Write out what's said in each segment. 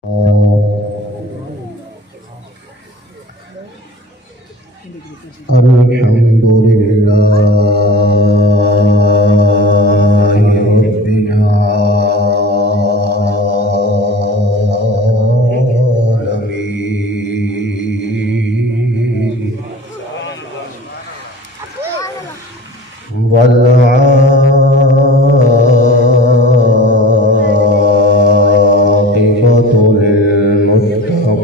الحمد لله رب العالمين والعاقبة للمتقين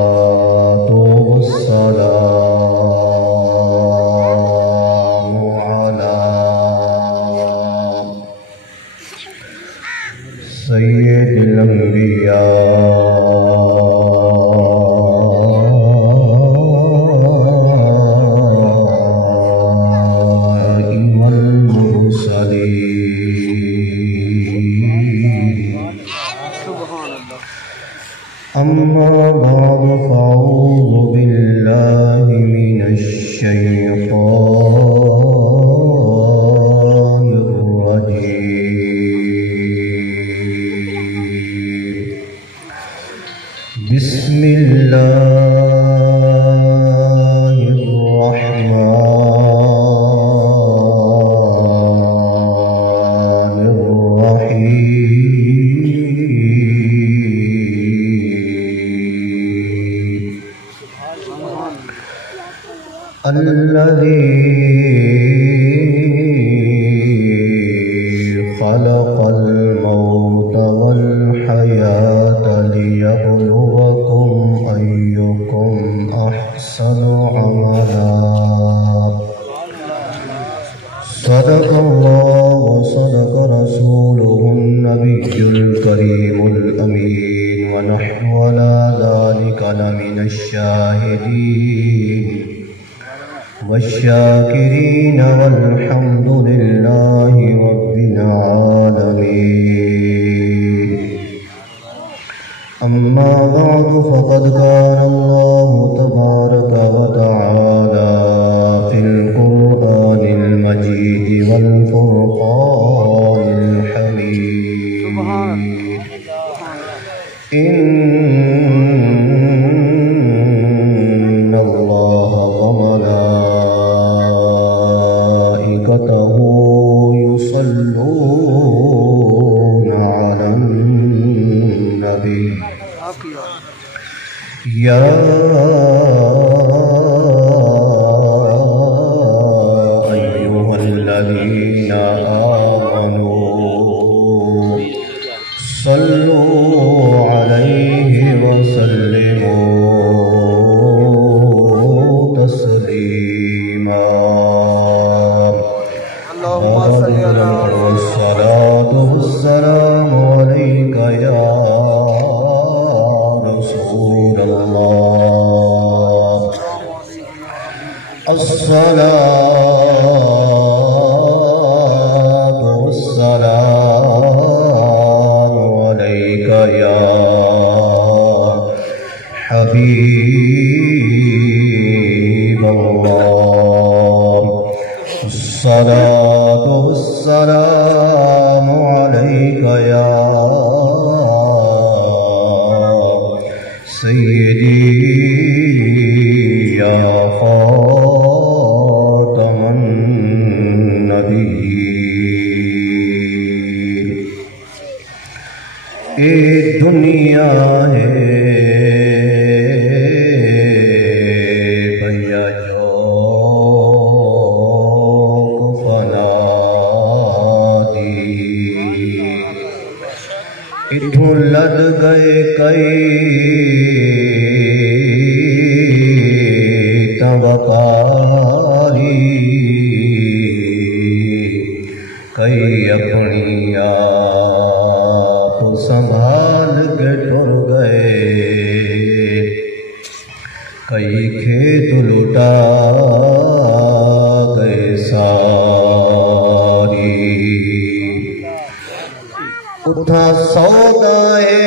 والصلاة والسلام على سيد الأنبياء والمرسلين. أما بعد فأعوذ بالله من الشيطان الرجيم. بسم الله الرحمن الرحيم. الذي خلق الموت والحياة ليبلوكم أيكم أحسن عملا. صدق الله وصدق رسوله النبي الكريم الأمين، ونحن على ذلك لمن الشاهدين والشاكرين، والحمد لله رب العالمين. أما بعد فقد قال الله تبارك وتعالى في القرآن المجيد والفرقان الحميد: إن الله وملائكته يصلون على النبي يا أيها الذين آمنوا صلوا عليه وسلموا تسليما. اللهم صل على والصلاة والسلام عليك يا رسول الله. الصلاة والسلام عليك يا حبيب الله. الصلاة والسلام عليك يا سيدي يا خاتم النبيين. ایک دنیا ہے بھیا جو فنا دی، اتھوں لد گئے کئی توکاری، کئی اپنی آپ سنبھال کے ٹر گئے، کئی کھیت لٹا گئے ساری. اٹھا سودائے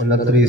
29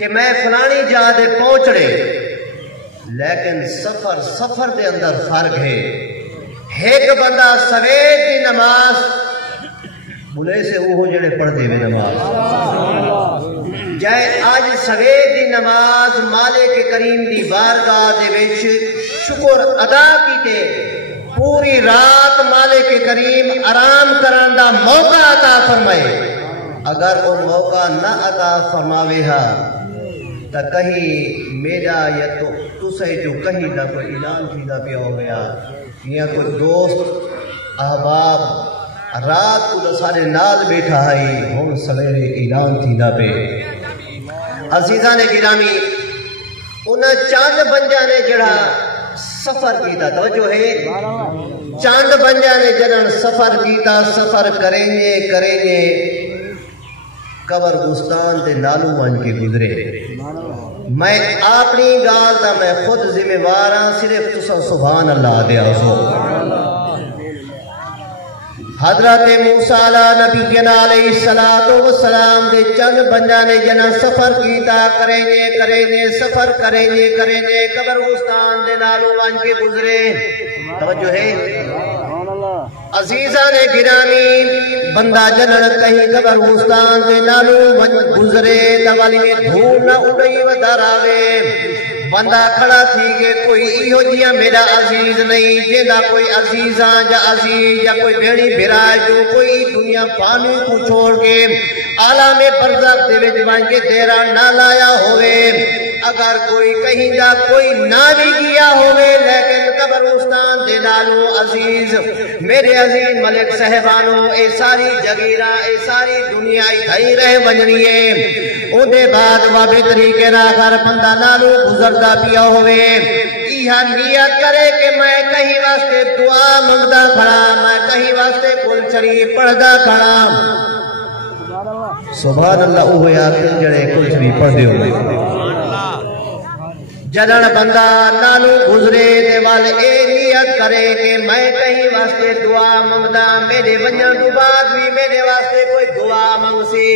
کہ میں فلانی جا دے پہنچڑے، لیکن سفر دے اندر فرق ہے۔ ایک بندہ سویر دی نماز بلے سے وہ جڑے پڑھ دے نماز، جائے آج سویر دی نماز مالک کریم دی بارگاہ دے وچ شکر ادا کیتے، پوری رات مالک کریم آرام کرن دا موقع عطا فرمائے۔ اگر وہ موقع نہ عطا فرماوے ہا تا کہیں میرا یا تو تسے جو کہیں دا کوئی اعلان تھیدا پیا ہو گیا، یا کوئی دوست احباب رات کو سارے نال بیٹھا ہے، ہن سویرے اعلان تھیدا پے۔ عزیزان گرامی، انہاں چاند بنجا نے جڑا سفر کیتا، توجہ ہے، چاند بنجا نے جڑا سفر کیتا، سفر کریں گے قبر گستان دے نالو ون کے گزرے۔ میں اپنی گال دا میں خود ذمہ وار ہاں، صرف تساں سبحان اللہ دے آسو۔ حضرت موسیٰ علیہ نبی علیہ السلام دے چند بندہ نے جنا سفر کیتا، کریں سفر کریں قبر گستان دے نالو ون کے گزرے۔ توجہ ہے عزیزان گرامی، بندہ جنن کہیں قبر گستان دے نالو ون گزرے دوالی میں دھول نہ اڑئی ودار آوے، بندہ کھڑا تھی کہ کوئی ایہو جیا میرا عزیز نہیں، جیدہ کوئی عزیزاں یا عزیز یا کوئی بیڑی بھرا جو کوئی دنیا پانی کو چھوڑ کے عالم برزخ دے وچ ون کے دیرا نہ لایا ہوئے۔ اگر کوئی کہیں جا کوئی نہ بھی گیا ہوئے، لیکن قبر گستان دے نالو عزیز میرے عزیز ملک صاحبانوں، اے ساری جگیرہ اے ساری دنیا اتھائی رہ ونجنی ہے۔ ان دے بعد وابے طریقے نہ اگر بندہ نالو گزردہ پیا ہوئے، یہ نیت کرے کہ میں کہیں واسطے دعا منگدہ کھڑا، میں کہیں واسطے کل شریف پڑھدہ کھڑا۔ سبحان اللہ اوہ آخر جڑے کل شریف پڑھ دے ہوئے۔ جنن بندہ نالو گزرے دے وال اے نیت کرے کہ میں کہیں واسطے دعا منگدا، میرے ونجن تو بعد بھی میرے واسطے کوئی دعا منگ سی۔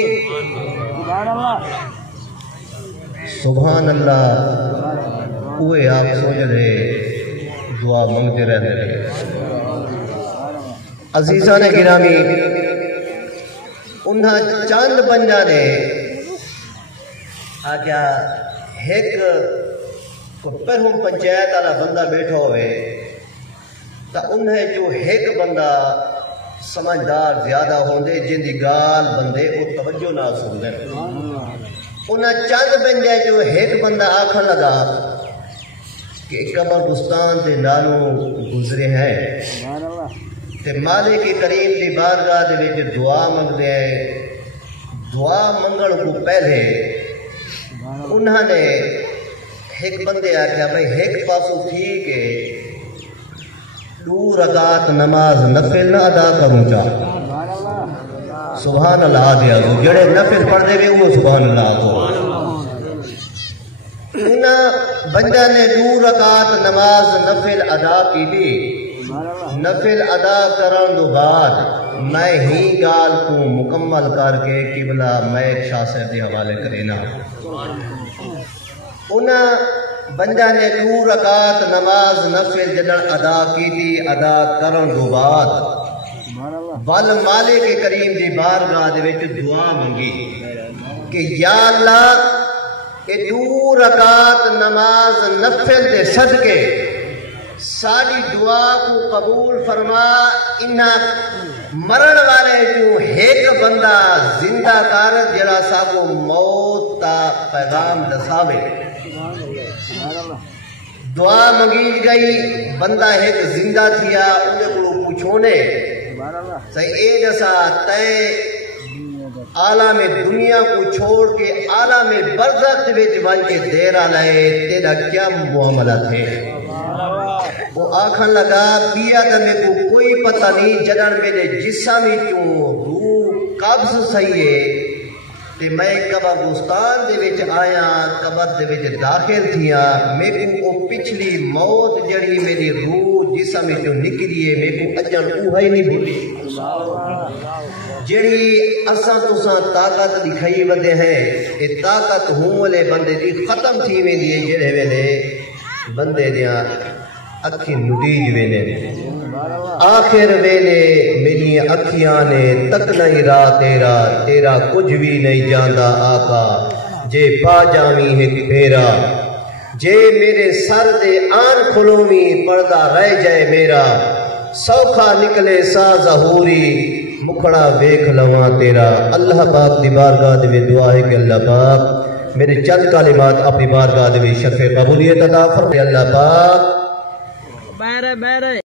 سبحان اللہ اوے آپ سوچ رہے دعا منگتے رہتے رہے۔ عزیزان گرامی، انہاں چاند بنجا نے آگیا ایک پر ہم پنچایت والا بندہ بیٹھا ہوئے تا انہیں جو ایک بندہ سمجھدار زیادہ ہوندے جن دی گال بندے او توجہ نہ سن دیں، انہیں چند بنجے جو ایک بندہ آکھن لگا کہ قبر گستان دے نالوں گزرے ہیں تے مالک کریم دی بارگاہ دے وچ دعا منگ دے۔ دعا منگن کو پہلے انہوں نے ایک بندے آکھیا بھئی ایک پاسو تھی کہ 2 رکعت نماز نفل نہ ادا کروں چا۔ سبحان اللہ دیا تو جڑے نفل پڑھ دے وہ سبحان اللہ کو۔ انہاں بندہ نے 2 رکعت نماز نفل ادا کی دی، نفل ادا کرن دو بعد میں ہی گال کو مکمل کر کے قبلہ میں شاہ صاحب دے حوالے کرینا۔ انہاں بندہ نے 2 رکعت نماز نفل جنن ادا کی دی، ادا کرن دو بعد بل مالک کریم دی بارگاہ دے وچ دعا منگی کہ یا اللہ اے 2 رکعت نماز نفل دے صدقے ساری دعا کو قبول فرما، انہاں مرن والے جو ایک بندہ زندہ کر جڑا ساکو موت تا پیغام دساوے۔ دعا منگی گئی، بندہ ایک زندہ تھیا، انہیں کو پوچھونے اے دسا تے عالم دنیا کو چھوڑ کے عالم برزخ وچ ون کے دیرا لائے، تیرا کیا معاملہ تھے؟ وہ آکھن لگا پیا تے میں کو کوئی پتہ نہیں، جنن میرے جسمی کیوں روح قبض سہیے تے میں قبرستان دے وچ آیا قبر دے وچ داخل تھیاں میں کو پچھلی موت جڑی میری روح جسم جو نکلی ہے میں کو اجن اوہی نہیں بھولی جڑی اساں تساں طاقت دکھائی ودے ہیں یہ طاقت ہوملے بندے دی ختم تھی ویندی ہے جڑے ویلے بندے دیاں اکھی نڈیج وینے آخر ویلے میری اکھیاں نے تک نہیں راہ تیرا کچھ بھی نہیں جاندا آقا جے پا جاویں ایک پھیرا جے میرے سر دے آن کھلویں پردہ رہ جائے میرا سوکھا نکلے سا ظہوری مکھڑا بیکھ لواں تیرا اللہ پاک دی بارگاہ دے دعا ہے کہ اللہ پاک میرے چند کلمات اپنی بارگاہ دے شرف قبولیت عطا فرمائے اللہ پاک